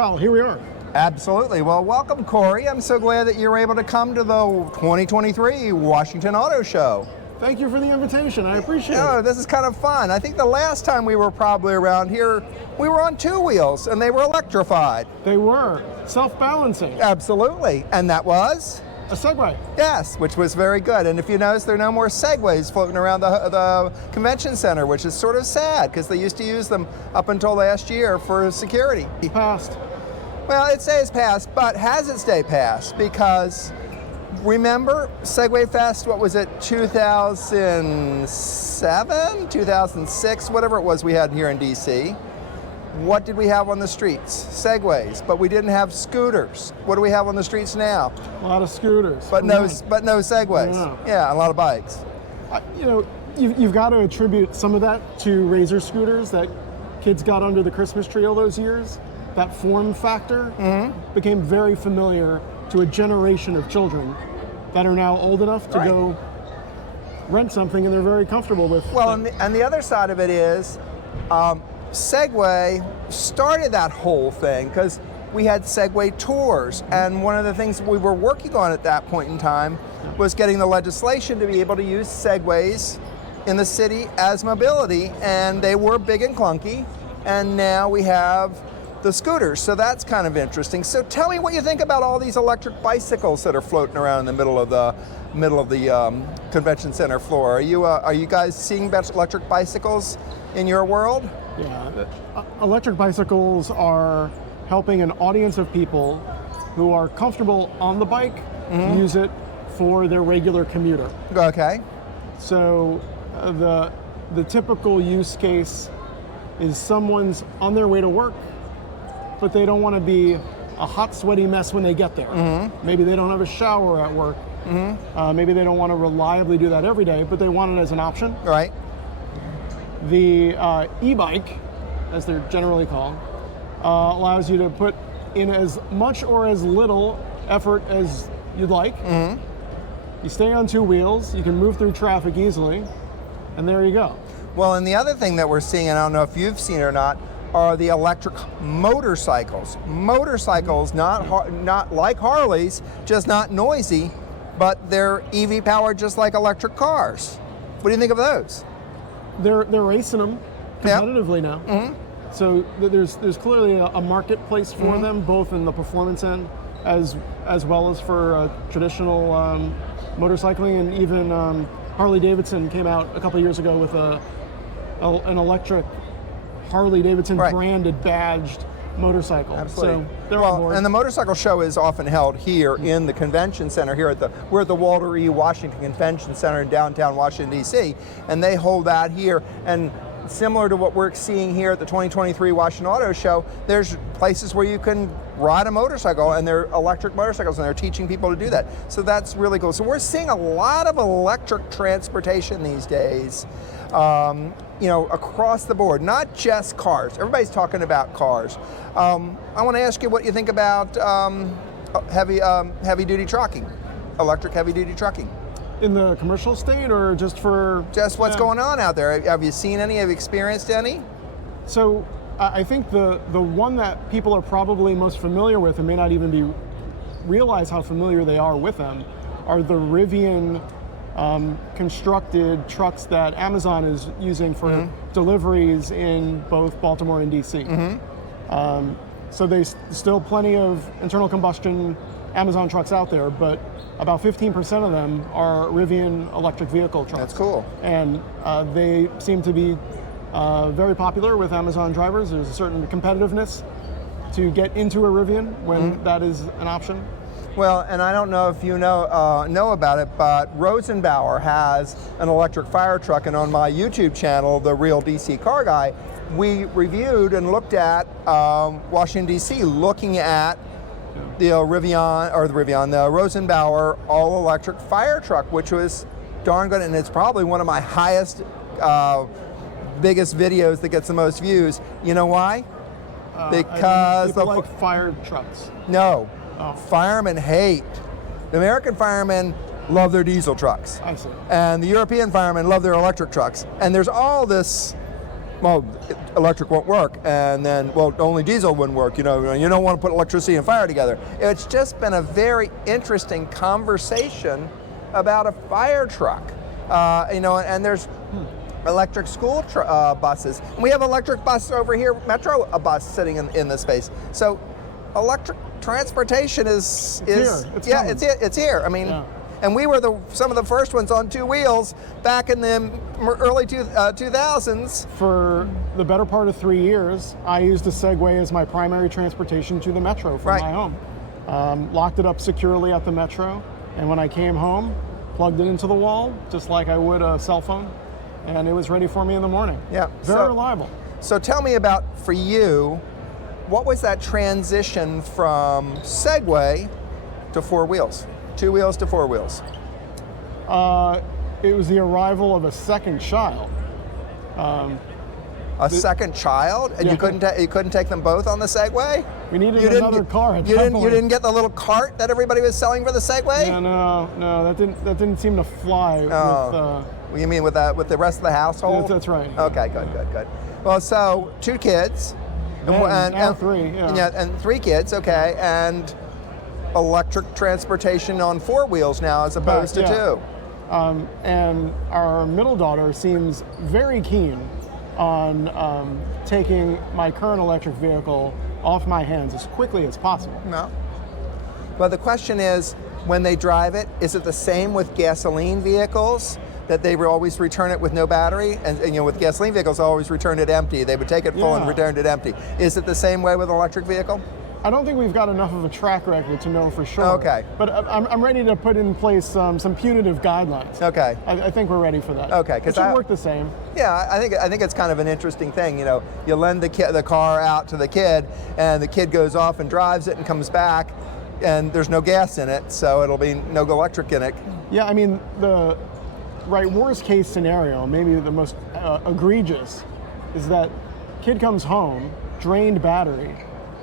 Well, here we are. Absolutely. Well, welcome, Cory. I'm so glad that you're able to come to the 2023 Washington Auto Show. Thank you for the invitation. I appreciate it. Oh, this is kind of fun. I think the last time we were probably around here, we were on two wheels and they were electrified. They were self-balancing. Absolutely. And that was? A Segway. Yes, which was very good. And if you notice, there are no more Segways floating around the convention center, which is sort of sad because they used to use them up until last year for security. Passed. Well, it stays past, but has it stayed past? Because remember Segway Fest, what was it, 2007, 2006, whatever it was we had here in DC. What did we have on the streets? Segways, but we didn't have scooters. What do we have on the streets now? A lot of scooters. But no Segways. Yeah, a lot of bikes. You've got to attribute some of that to Razor scooters that kids got under the Christmas tree all those years. That form factor became very familiar to a generation of children that are now old enough to go rent something and they're very comfortable with. Well, and the other side of it is Segway started that whole thing because we had Segway tours, and one of the things we were working on at that point in time was getting the legislation to be able to use Segways in the city as mobility, and they were big and clunky, and now we have the scooters, so that's kind of interesting. So tell me what you think about all these electric bicycles that are floating around in the middle of the convention center floor. Are you guys seeing electric bicycles in your world? Yeah, electric bicycles are helping an audience of people who are comfortable on the bike use it for their regular commuter. Okay. So the typical use case is someone's on their way to work, but they don't want to be a hot, sweaty mess when they get there. Maybe they don't have a shower at work. Maybe they don't want to reliably do that every day, but they want it as an option. Right. The e-bike, as they're generally called, allows you to put in as much or as little effort as you'd like. You stay on two wheels, you can move through traffic easily, and there you go. Well, and the other thing that we're seeing, and I don't know if you've seen it or not, are the electric motorcycles. Motorcycles, not like Harleys, just not noisy, but they're EV powered just like electric cars. What do you think of those? They're racing them competitively now. So there's clearly a marketplace for them, both in the performance end as well as for traditional motorcycling, and even Harley Davidson came out a couple years ago with an electric Harley Davidson branded badged motorcycle. Absolutely. So they're on board. And the motorcycle show is often held here in the convention center. We're at the Walter E. Washington Convention Center in downtown Washington, D.C., and they hold that here. And similar to what we're seeing here at the 2023 Washington Auto Show, there's places where you can ride a motorcycle, and they're electric motorcycles, and they're teaching people to do that. So that's really cool. So we're seeing a lot of electric transportation these days. Across the board, not just cars. Everybody's talking about cars. I want to ask you what you think about heavy-duty trucking, electric heavy-duty trucking. In the commercial state, or just for... Just what's going on out there. Have you seen any? Have you experienced any? So I think the one that people are probably most familiar with, and may not even realize how familiar they are with them, are the Rivian constructed trucks that Amazon is using for deliveries in both Baltimore and DC. So there's still plenty of internal combustion Amazon trucks out there, but about 15% of them are Rivian electric vehicle trucks. That's cool. And they seem to be very popular with Amazon drivers. There's a certain competitiveness to get into a Rivian when that is an option. Well, and I don't know if you know about it, but Rosenbauer has an electric fire truck, and on my YouTube channel, The Real DC Car Guy, we reviewed and looked at Washington, D.C., looking at the Rosenbauer all-electric fire truck, which was darn good, and it's probably one of my highest, biggest videos that gets the most views. You know why? Because people like fire trucks. No. Firemen hate. The American firemen love their diesel trucks. I see. And the European firemen love their electric trucks. And there's all this well, electric won't work, and then, well, only diesel wouldn't work. You know, you don't want to put electricity and fire together. It's just been a very interesting conversation about a fire truck. You know, and there's electric school buses. And we have electric bus over here, Metro bus sitting in this space. So electric transportation is here. It's here. I mean, yeah. And we were some of the first ones on two wheels back in the early 2000s. For the better part of 3 years, I used a Segway as my primary transportation to the Metro from Right. my home. Locked it up securely at the Metro, and when I came home, plugged it into the wall, just like I would a cell phone, and it was ready for me in the morning. Yeah. Very reliable. So tell me about, for you, what was that transition from Segway to four wheels? Two wheels to four wheels? It was the arrival of a second child. Second child, and Yeah. you couldn't take them both on the Segway? We needed another car at You that didn't. point. You didn't get the little cart that everybody was selling for the Segway? Yeah, no, that didn't seem to fly. Oh. You mean with the rest of the household? That's right. Okay, good. Well, so two kids, And now three, yeah. and three kids. Okay, and electric transportation on four wheels now as opposed to Yeah. two. And our middle daughter seems very keen on taking my current electric vehicle off my hands as quickly as possible. No. But the question is, when they drive it, is it the same with gasoline vehicles? That they would always return it with no battery, and you know, with gasoline vehicles, always return it empty. They would take it full and Yeah. return it empty. Is it the same way with an electric vehicle? I don't think we've got enough of a track record to know for sure. Okay. But I'm ready to put in place some punitive guidelines. Okay. I think we're ready for that. Okay, It 'cause should work the same. Yeah, I think it's kind of an interesting thing. You know, you lend the car out to the kid, and the kid goes off and drives it and comes back, and there's no gas in it, so it'll be no electric in it. Yeah, I mean, the worst case scenario, maybe the most egregious, is that kid comes home, drained battery,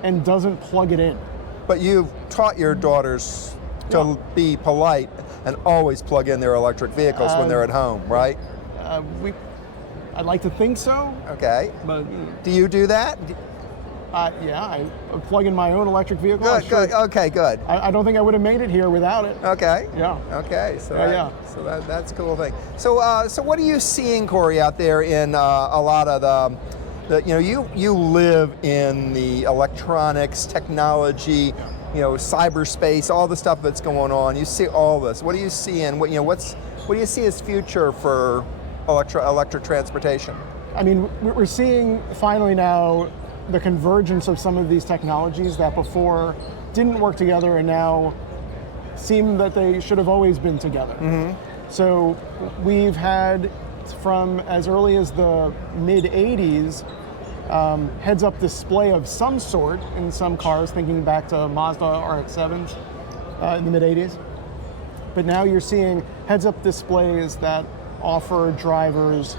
and doesn't plug it in. But you've taught your daughters to be polite and always plug in their electric vehicles when they're at home, right? I'd like to think so, Okay. but Do you do that? yeah, I plug in my own electric vehicle. Good. Okay, good. I don't think I would have made it here without it. Okay. Yeah. Okay. So Yeah. that's a cool thing. So so what are you seeing, Cory, out there in a lot of the you know, you live in the electronics, technology, you know, cyberspace, all the stuff that's going on. You see all this. What are you seeing? What do you see as future for electric transportation? I mean, we're seeing finally now the convergence of some of these technologies that before didn't work together and now seem that they should have always been together. Mm-hmm. So we've had, from as early as the mid-'80s, heads-up display of some sort in some cars, thinking back to Mazda RX-7s in the mid-'80s. But now you're seeing heads-up displays that offer drivers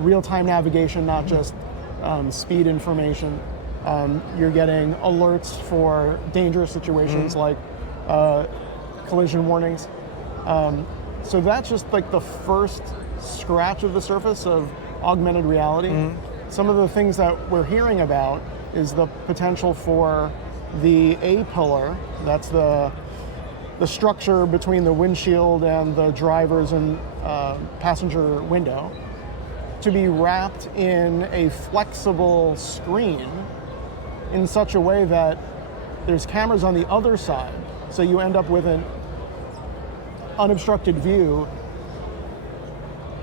real-time navigation, not just speed information. You're getting alerts for dangerous situations like collision warnings. So that's just like the first scratch of the surface of augmented reality. Some of the things that we're hearing about is the potential for the A-pillar, that's the structure between the windshield and the driver's and passenger window, to be wrapped in a flexible screen in such a way that there's cameras on the other side, so you end up with an unobstructed view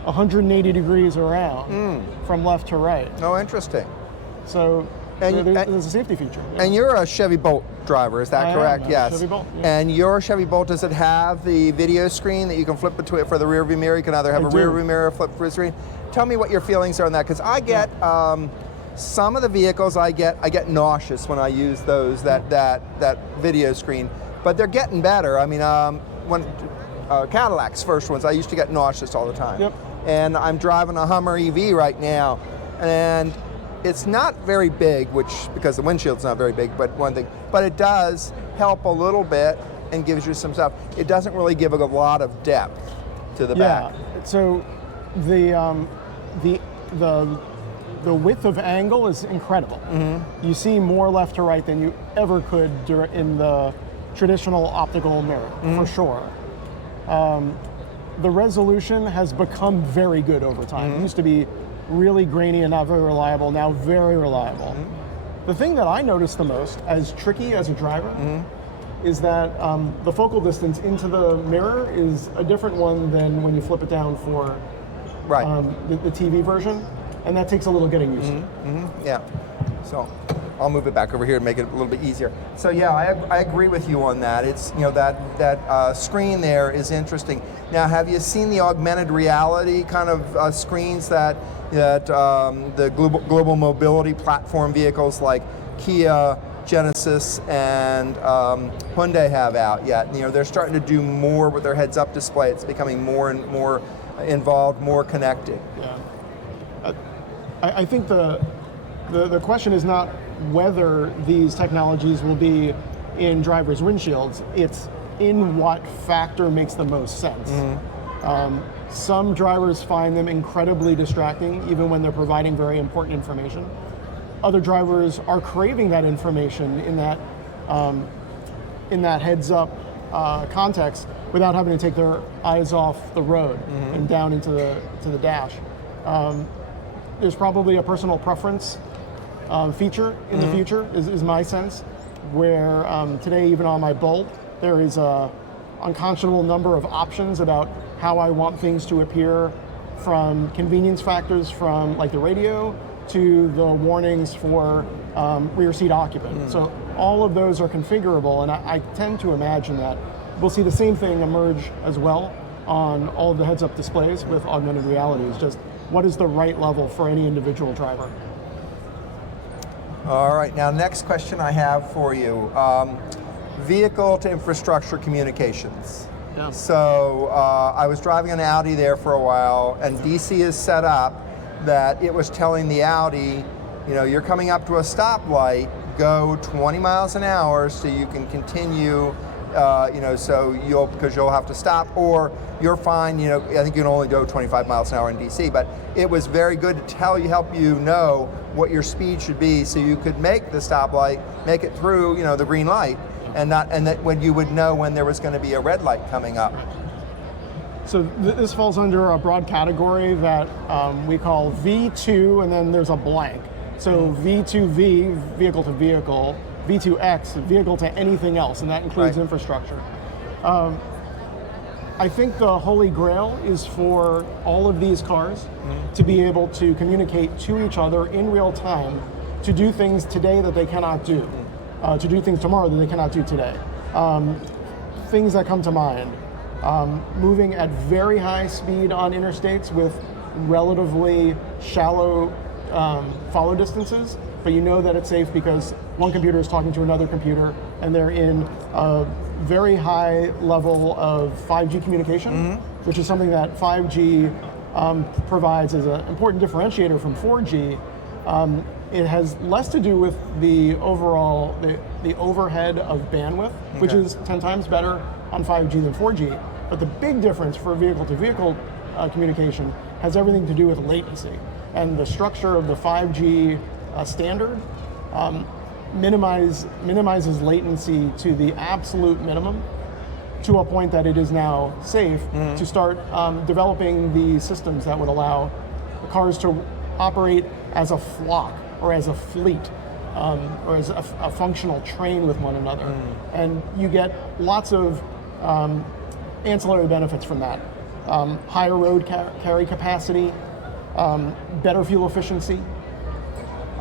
180 degrees around from left to right. Oh, interesting. So there's a safety feature. Yeah. And you're a Chevy Bolt driver, is that I correct? am, Yes. Chevy Bolt, yeah. And your Chevy Bolt, does it have the video screen that you can flip between for the rear view mirror? You can either have a do. rear view mirror or flip through screen. Tell me what your feelings are on that, because I get some of the vehicles I get nauseous when I use those that video screen, but they're getting better. I mean, when Cadillac's first ones, I used to get nauseous all the time. Yep. And I'm driving a Hummer EV right now, and it's not very big, because the windshield's not very big, but one thing, but it does help a little bit and gives you some stuff. It doesn't really give a lot of depth to the back. So the the width of angle is incredible. You see more left to right than you ever could in the traditional optical mirror, for sure. The resolution has become very good over time. It used to be really grainy and not very reliable, now very reliable. The thing that I notice the most, as tricky as a driver, is that the focal distance into the mirror is a different one than when you flip it down for the TV version, and that takes a little getting used to. Yeah, so I'll move it back over here and make it a little bit easier. So yeah, I agree with you on that. It's, you know, that screen there is interesting. Now, have you seen the augmented reality kind of screens that the global mobility platform vehicles like Kia, Genesis, and Hyundai have out yet? You know, they're starting to do more with their heads-up display. It's becoming more and more involved, more connected. Yeah, I think the question is not whether these technologies will be in drivers' windshields. It's in what factor makes the most sense. Some drivers find them incredibly distracting, even when they're providing very important information. Other drivers are craving that information in that heads-up context without having to take their eyes off the road and down into the dash. There's probably a personal preference feature in the future, is my sense, where today, even on my Bolt, there is a unconscionable number of options about how I want things to appear, from convenience factors from like the radio to the warnings for rear seat occupant. So all of those are configurable, and I tend to imagine that we'll see the same thing emerge as well on all of the heads-up displays with augmented reality. It's just what is the right level for any individual driver. All right, now next question I have for you. Vehicle to infrastructure communications. Yeah. So I was driving an Audi there for a while, and DC is set up that it was telling the Audi, you know, you're coming up to a stoplight, go 20 miles an hour so you can continue, you know, so because you'll have to stop, or you're fine, you know, I think you can only go 25 miles an hour in DC, but it was very good to help you know what your speed should be so you could make the stoplight, make it through, you know, the green light, and that when you would know when there was going to be a red light coming up. So this falls under a broad category that we call V2, and then there's a blank. So V2V, vehicle to vehicle, V2X, vehicle to anything else, and that includes infrastructure. I think the holy grail is for all of these cars to be able to communicate to each other in real time, to do things today that they cannot do, to do things tomorrow that they cannot do today. Things that come to mind. Moving at very high speed on interstates with relatively shallow follow distances, but you know that it's safe because one computer is talking to another computer and they're in a very high level of 5G communication, which is something that 5G provides as an important differentiator from 4G. It has less to do with the overall, the overhead of bandwidth, which is 10 times better on 5G than 4G. But the big difference for vehicle-to-vehicle communication has everything to do with latency. And the structure of the 5G standard minimizes latency to the absolute minimum, to a point that it is now safe to start developing the systems that would allow the cars to operate as a flock or as a fleet, or as a functional train with one another. And you get lots of ancillary benefits from that. Higher road carry capacity, better fuel efficiency,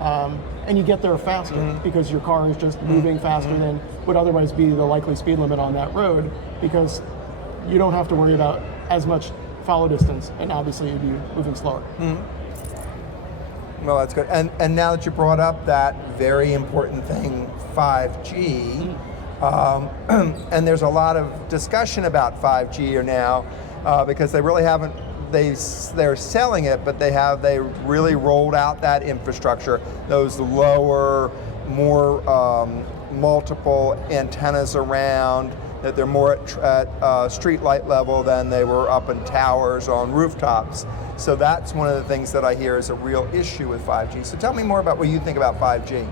and you get there faster because your car is just moving faster than would otherwise be the likely speed limit on that road, because you don't have to worry about as much follow distance, and obviously you'd be moving slower. Well, that's good. And now that you brought up that very important thing, 5G, and there's a lot of discussion about 5G now because they really haven't. They're selling it, but they really rolled out that infrastructure. Those lower, more multiple antennas around. That they're more at street light level than they were up in towers on rooftops. So that's one of the things that I hear is a real issue with 5G. So tell me more about what you think about 5G.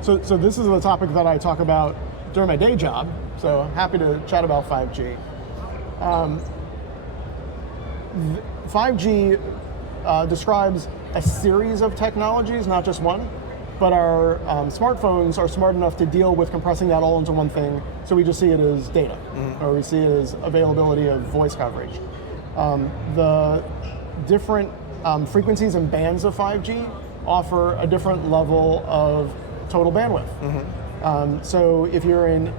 So this is the topic that I talk about during my day job, so happy to chat about 5G. 5G describes a series of technologies, not just one, but our smartphones are smart enough to deal with compressing that all into one thing, so we just see it as data, or we see it as availability of voice coverage. The different frequencies and bands of 5G offer a different level of total bandwidth. So if you're in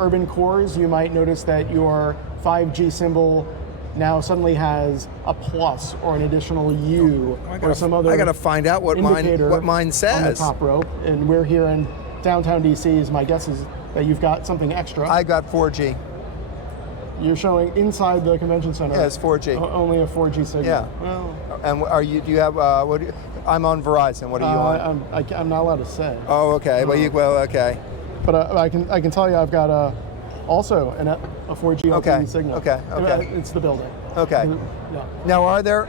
urban cores, you might notice that your 5G symbol now suddenly has a plus or an additional U or some other. I got to find out what mine says on the top row. And we're here in downtown DC. My guess is that you've got something extra. I got 4G. You're showing inside the convention center. Yeah, it's 4G. Only a 4G signal. Yeah. Well, and do you have? I'm on Verizon. What are you on? I'm not allowed to say. Oh, okay. Okay. But I can tell you I've got also a 4G LTE signal. Okay. It's the building. Okay. Yeah. Now, are there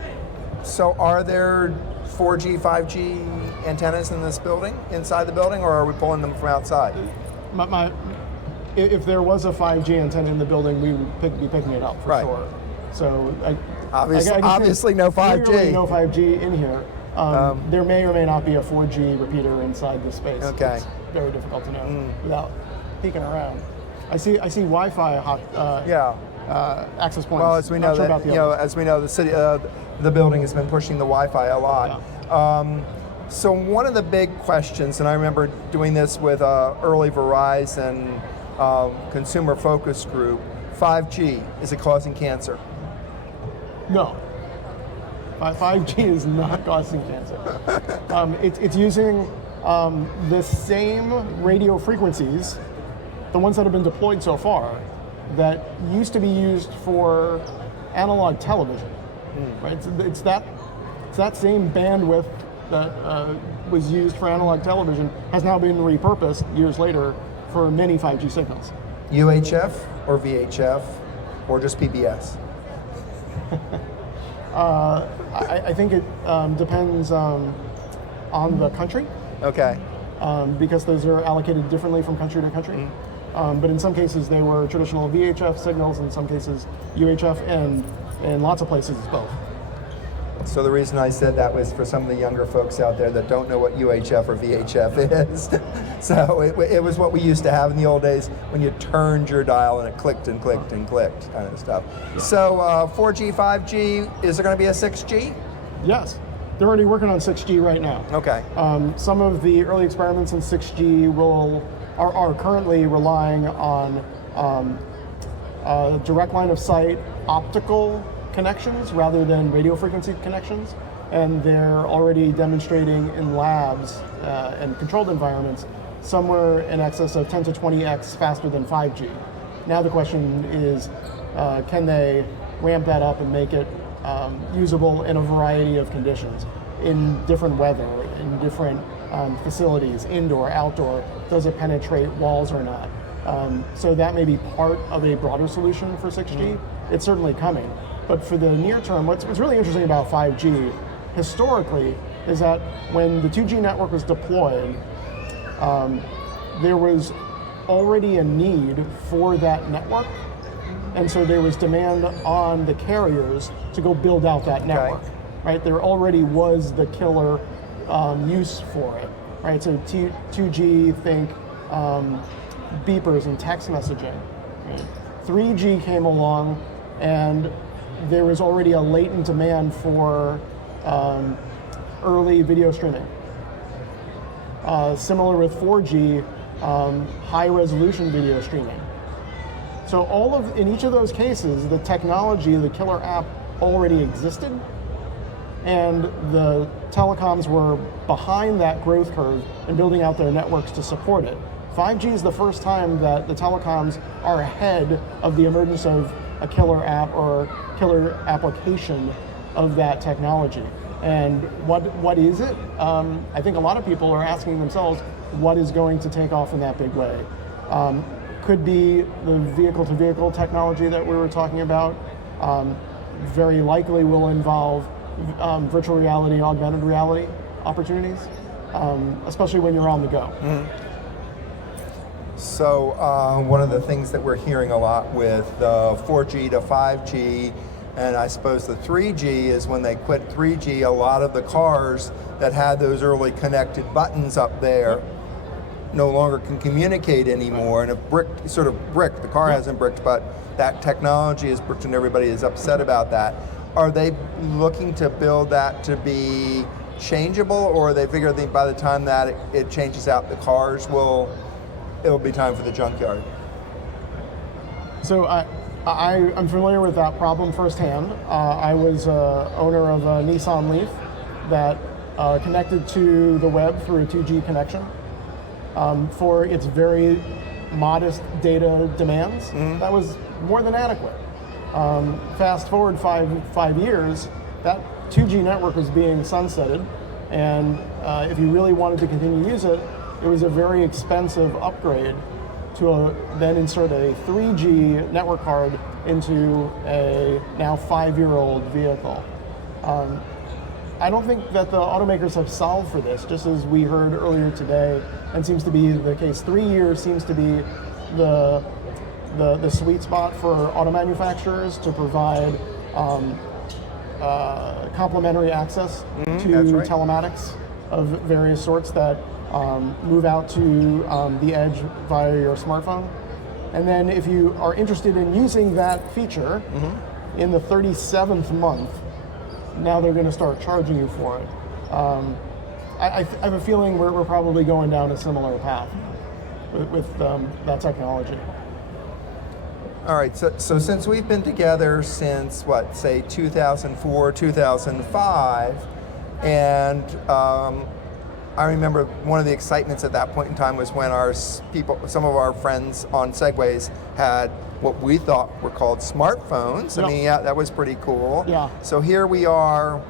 4G, 5G antennas in this building, inside the building, or are we pulling them from outside? If there was a 5G antenna in the building, we would be picking it up for sure. So obviously no 5G. Clearly no 5G in here. There may or may not be a 4G repeater inside this space. Okay. It's very difficult to know without peeking around. I see Wi-Fi access points. Well, as we know, the city, the building has been pushing the Wi-Fi a lot. Yeah. So one of the big questions, and I remember doing this with early Verizon consumer focus group, 5G, is it causing cancer? No. 5G is not causing cancer. It's using the same radio frequencies, the ones that have been deployed so far, that used to be used for analog television. Right? It's that same bandwidth that was used for analog television has now been repurposed years later for many 5G signals. UHF or VHF or just PBS? I think it depends on the country. Okay. Because those are allocated differently from country to country. But in some cases they were traditional VHF signals, in some cases UHF, and in lots of places it's both. So the reason I said that was for some of the younger folks out there that don't know what UHF or VHF is. So it was what we used to have in the old days when you turned your dial and it clicked and clicked and clicked kind of stuff. Yeah. So 4G, 5G, is there going to be a 6G? Yes. They're already working on 6G right now. Okay. Some of the early experiments in 6G are currently relying on direct line of sight optical connections rather than radio frequency connections, and they're already demonstrating in labs and controlled environments somewhere in excess of 10 to 20x faster than 5G. Now the question is, can they ramp that up and make it usable in a variety of conditions, in different weather, in different facilities, indoor, outdoor? Does it penetrate walls or not? So that may be part of a broader solution for 6G. It's certainly coming. But for the near term, what's really interesting about 5G historically is that when the 2G network was deployed, there was already a need for that network. And so there was demand on the carriers to go build out that network, right? There already was the killer use for it, right? So 2G, think beepers and text messaging. Right? 3G came along, and there was already a latent demand for early video streaming. Similar with 4G, high resolution video streaming. So in each of those cases, the technology, the killer app already existed, and the telecoms were behind that growth curve and building out their networks to support it. 5G is the first time that the telecoms are ahead of the emergence of a killer app or killer application of that technology. And what is it? I think a lot of people are asking themselves, what is going to take off in that big way? Could be the vehicle-to-vehicle technology that we were talking about. very likely will involve virtual reality and augmented reality opportunities, especially when you're on the go. So one of the things that we're hearing a lot with 4G to 5G, and I suppose the 3G is when they quit 3G, a lot of the cars that had those early connected buttons up there no longer can communicate anymore, and have bricked, the car hasn't bricked, but that technology is bricked and everybody is upset about that. Are they looking to build that to be changeable, or they figure that by the time that it changes out, the cars it'll be time for the junkyard? So I'm familiar with that problem firsthand. I was owner of a Nissan Leaf that connected to the web through a 2G connection. For its very modest data demands, that was more than adequate. Fast forward five years, that 2G network was being sunsetted, and if you really wanted to continue to use it, it was a very expensive upgrade to then insert a 3G network card into a now 5-year-old vehicle. I don't think that the automakers have solved for this, just as we heard earlier today, and seems to be the case. 3 years seems to be the sweet spot for auto manufacturers to provide complementary access to telematics of various sorts that move out to the edge via your smartphone. And then if you are interested in using that feature in the 37th month, now they're going to start charging you for it. I have a feeling we're probably going down a similar path with that technology. All right, so since we've been together since, say 2004, 2005, and I remember one of the excitements at that point in time was when some of our friends on Segways had what we thought were called smartphones. I mean, yeah, that was pretty cool. Yeah. So here we are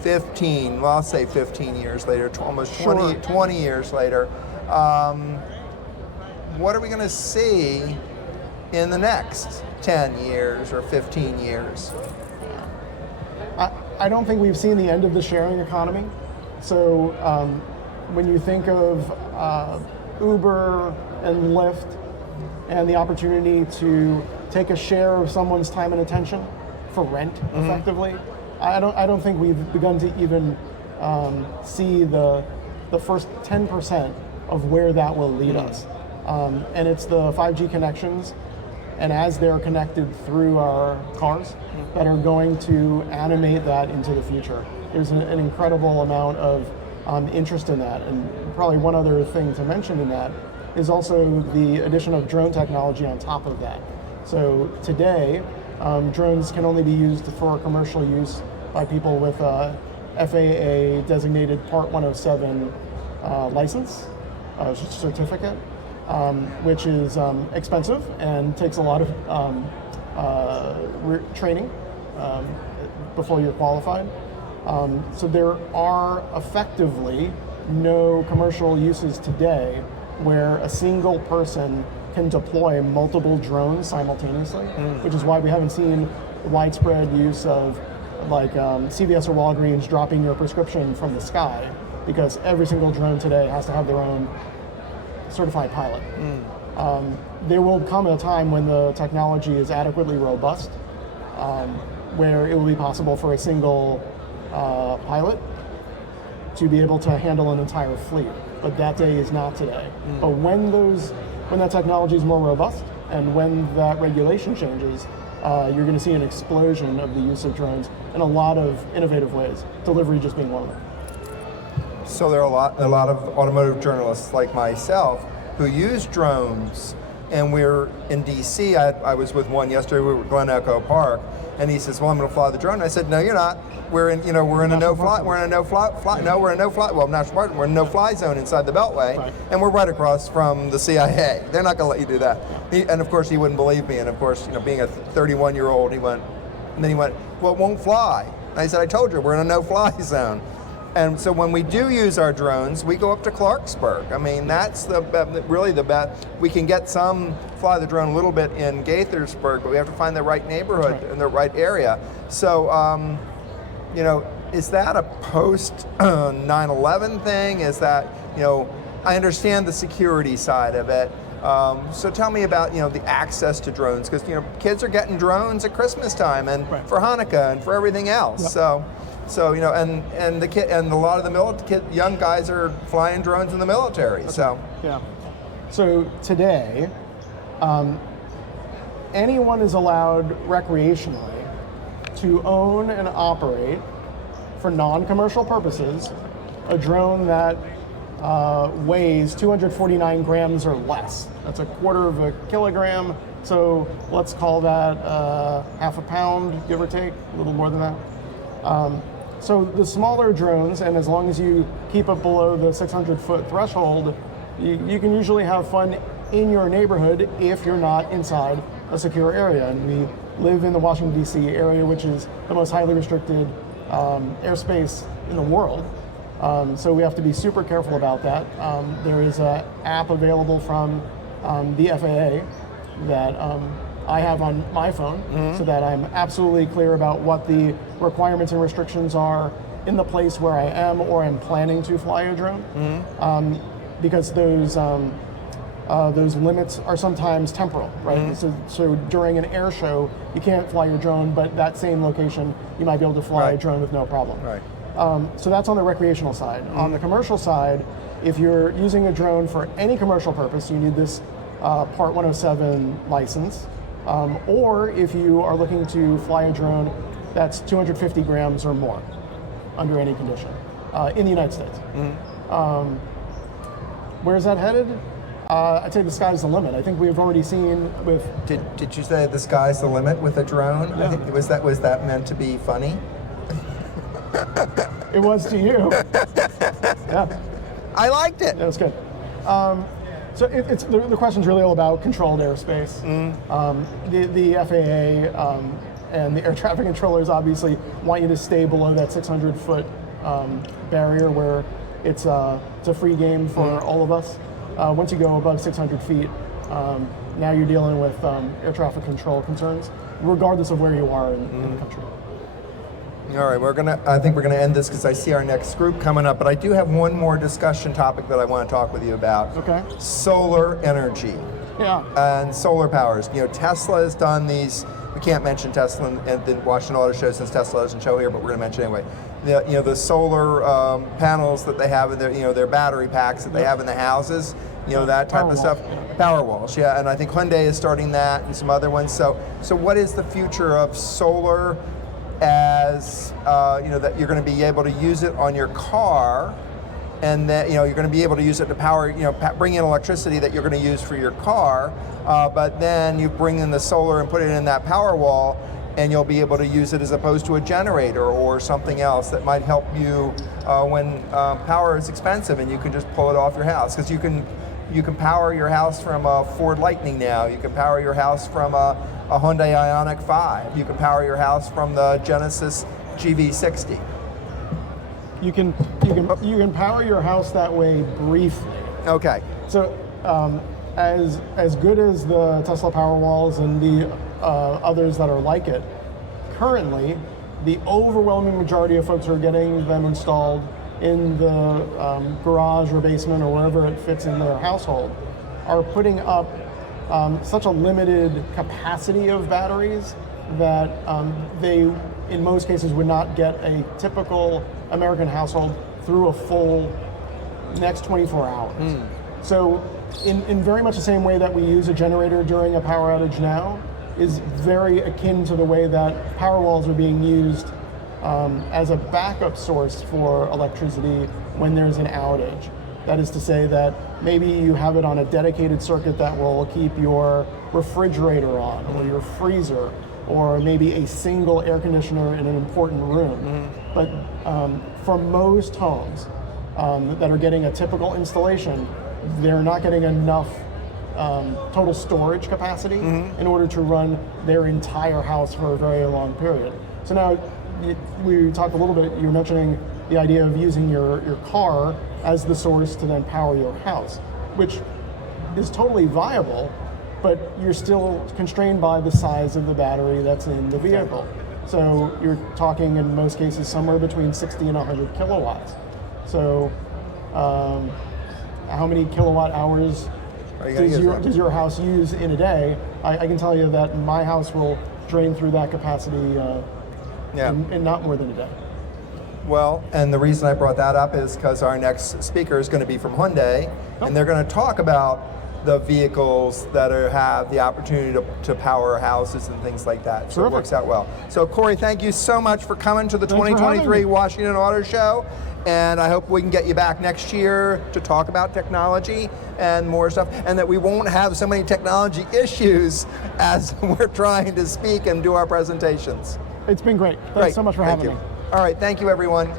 15 years later, almost 20 years later. What are we going to see in the next 10 years or 15 years? I don't think we've seen the end of the sharing economy. So when you think of Uber and Lyft and the opportunity to take a share of someone's time and attention for rent, effectively, I don't think we've begun to even see the first 10% of where that will lead us. And it's the 5G connections, and as they're connected through our cars, that are going to animate that into the future. There's an incredible amount of interest in that. And probably one other thing to mention in that is also the addition of drone technology on top of that. So today, drones can only be used for commercial use by people with a FAA designated Part 107 license, certificate, which is expensive and takes a lot of training before you're qualified. So there are effectively no commercial uses today where a single person can deploy multiple drones simultaneously, which is why we haven't seen widespread use of CVS or Walgreens dropping your prescription from the sky, because every single drone today has to have their own certified pilot. There will come a time when the technology is adequately robust, where it will be possible for a single pilot to be able to handle an entire fleet, but that day is not today. But when that technology is more robust and when that regulation changes, you're going to see an explosion of the use of drones in a lot of innovative ways, delivery just being one of them. So there are a lot of automotive journalists like myself who use drones, and we're in DC. I was with one yesterday. We were at Glen Echo Park, and he says, "Well, I'm going to fly the drone." I said, "No, you're not. We're in a no-fly. We're in a no-fly. No, we're in a no-fly. Well, National Park. We're in a no-fly zone inside the Beltway, and we're right across from the CIA. They're not going to let you do that." And of course, he wouldn't believe me. And of course, being a 31-year-old, he went, "Well, it won't fly." And I said, "I told you, we're in a no-fly zone." And so when we do use our drones, we go up to Clarksburg. I mean, that's really the best. We can get fly the drone a little bit in Gaithersburg, but we have to find the right neighborhood and the right area. So, is that a post 9/11 thing? Is that, I understand the security side of it. So tell me about the access to drones, because kids are getting drones at Christmas time and for Hanukkah and for everything else. Yep. So and the kid and a lot of the young guys are flying drones in the military. Okay. So today, anyone is allowed recreationally to own and operate for non-commercial purposes a drone that weighs 249 grams or less. That's a quarter of a kilogram. So let's call that half a pound, give or take, a little more than that. So the smaller drones, and as long as you keep it below the 600-foot threshold, you can usually have fun in your neighborhood if you're not inside a secure area. And we live in the Washington, D.C. area, which is the most highly restricted airspace in the world. So we have to be super careful about that. There is an app available from the FAA that I have on my phone, so that I'm absolutely clear about what the requirements and restrictions are in the place where I am or am planning to fly a drone. Because those limits are sometimes temporal, right? So during an air show, you can't fly your drone, but that same location, you might be able to fly a drone with no problem. Right. So that's on the recreational side. On the commercial side, if you're using a drone for any commercial purpose, you need this Part 107 license. Or if you are looking to fly a drone that's 250 grams or more under any condition in the United States. Where's that headed? I'd say the sky's the limit. I think we've already seen with... Did you say the sky's the limit with a drone? Yeah. I think, was that meant to be funny? It was to you. Yeah. I liked it. That was good. So it's the question's really all about controlled airspace. The FAA and the air traffic controllers obviously want you to stay below that 600-foot barrier where it's a free game for all of us. Once you go above 600 feet, now you're dealing with air traffic control concerns, regardless of where you are in the country. All right, I think we're gonna end this because I see our next group coming up, but I do have one more discussion topic that I want to talk with you about. Okay. Solar energy. Yeah. And solar powers. Tesla has done these. We can't mention Tesla at the Washington Auto Show since Tesla doesn't show here, but we're gonna mention it anyway. The solar panels that they have in their battery packs that they have in the houses. That type of stuff. Power walls, yeah. And I think Hyundai is starting that, and some other ones. So what is the future of solar? As that you're going to be able to use it on your car, and that you're going to be able to use it to power, bring in electricity that you're going to use for your car, but then you bring in the solar and put it in that power wall, and you'll be able to use it as opposed to a generator or something else that might help you when power is expensive and you can just pull it off your house, because you can power your house from a Ford Lightning now. You can power your house from a Hyundai Ioniq 5. You can power your house from the Genesis GV60. You can power your house that way briefly. Okay. So as good as the Tesla Powerwalls and the others that are like it, currently the overwhelming majority of folks who are getting them installed in the garage or basement or wherever it fits in their household are putting up such a limited capacity of batteries that they, in most cases, would not get a typical American household through a full next 24 hours. So in very much the same way that we use a generator during a power outage now is very akin to the way that power walls are being used as a backup source for electricity when there's an outage. That is to say that maybe you have it on a dedicated circuit that will keep your refrigerator on, or your freezer, or maybe a single air conditioner in an important room. But for most homes that are getting a typical installation, they're not getting enough total storage capacity in order to run their entire house for a very long period. So now we talked a little bit, you were mentioning the idea of using your car as the source to then power your house, which is totally viable, but you're still constrained by the size of the battery that's in the vehicle. So you're talking in most cases somewhere between 60 and 100 kilowatts. So how many kilowatt hours does your house use in a day? I can tell you that my house will drain through that capacity in not more than a day. Well, and the reason I brought that up is because our next speaker is going to be from Hyundai, and they're going to talk about the vehicles that have the opportunity to power houses and things like that. So it works out well. So Cory, thank you so much for coming to the 2023 Washington Auto Show, and I hope we can get you back next year to talk about technology and more stuff, and that we won't have so many technology issues as we're trying to speak and do our presentations. It's been great. Thanks so much for having me. All right, thank you everyone.